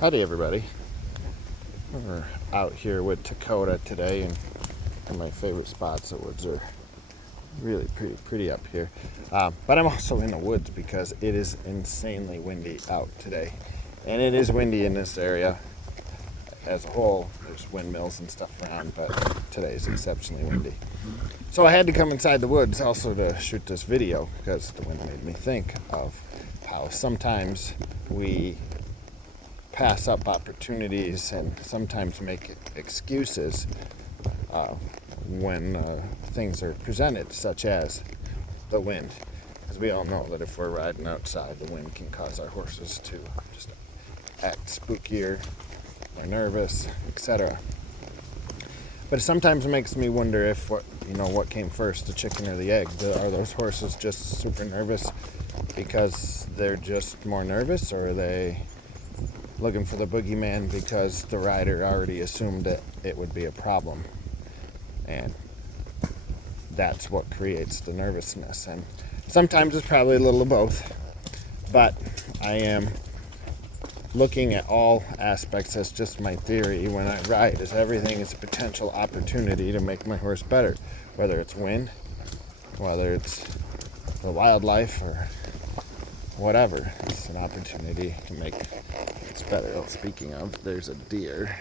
Howdy everybody. We're out here with Dakota today, and one of my favorite spots. The woods are really pretty up here. But I'm also in the woods because it is insanely windy out today. And it is windy in this area as a whole. There's windmills and stuff around, but today is exceptionally windy. So I had to come inside the woods also to shoot this video because the wind made me think of how sometimes we pass up opportunities and sometimes make excuses when things are presented, such as the wind. As we all know that if we're riding outside, the wind can cause our horses to just act spookier or nervous, etc. But it sometimes makes me wonder if what came first, the chicken or the egg? Are those horses just super nervous because they're just more nervous, or are they looking for the boogeyman because the rider already assumed that it would be a problem, and that's what creates the nervousness? And sometimes it's probably a little of both, but I am looking at all aspects. That's just my theory when I ride, is everything is a potential opportunity to make my horse better, whether it's wind, whether it's the wildlife, or whatever. It's an opportunity to make it's better. Oh, speaking of, there's a deer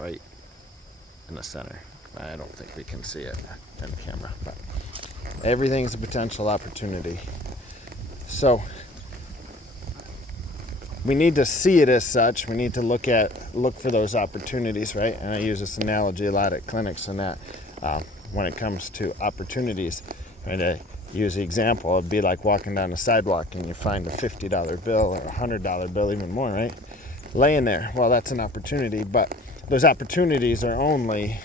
right in the center. I don't think we can see it in the camera, but everything's a potential opportunity. So we need to see it as such. We need to look for those opportunities, right? And I use this analogy a lot at clinics, and that when it comes to opportunities, and I use the example, it'd be like walking down the sidewalk and you find a $50 bill or a $100 bill, even more, right? Laying there. Well, that's an opportunity, but those opportunities are only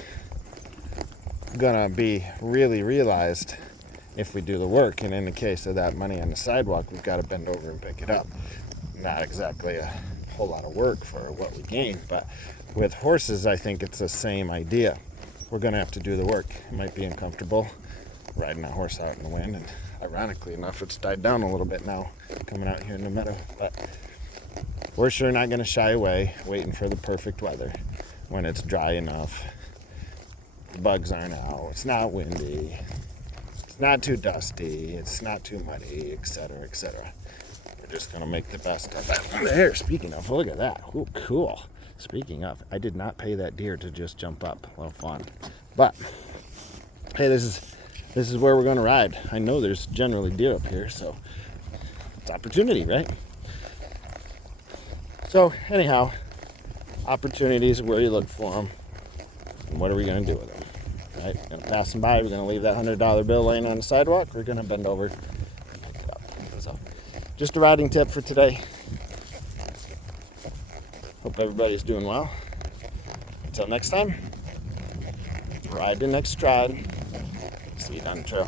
gonna be really realized if we do the work. And in the case of that money on the sidewalk, we've got to bend over and pick it up. Not exactly a whole lot of work for what we gain, but with horses, I think it's the same idea. We're gonna have to do the work. It might be uncomfortable riding a horse out in the wind, and ironically enough, it's died down a little bit now coming out here in the meadow, but we're sure not going to shy away waiting for the perfect weather when it's dry enough, the bugs aren't out, it's not windy, it's not too dusty, it's not too muddy, etc. We're just going to make the best of it. There, speaking of, look at that. Ooh, cool. Speaking of, I did not pay that deer to just jump up. A little fun, but hey, this is where we're going to ride. I know there's generally deer up here, so it's opportunity, right? So anyhow, opportunities are where you look for them. And what are we going to do with them? Right? We're going to pass them by. We're going to leave that $100 bill laying on the sidewalk. We're going to bend over and pick it up. So just a riding tip for today. Hope everybody's doing well. Until next time, ride the next stride. See you down the trail.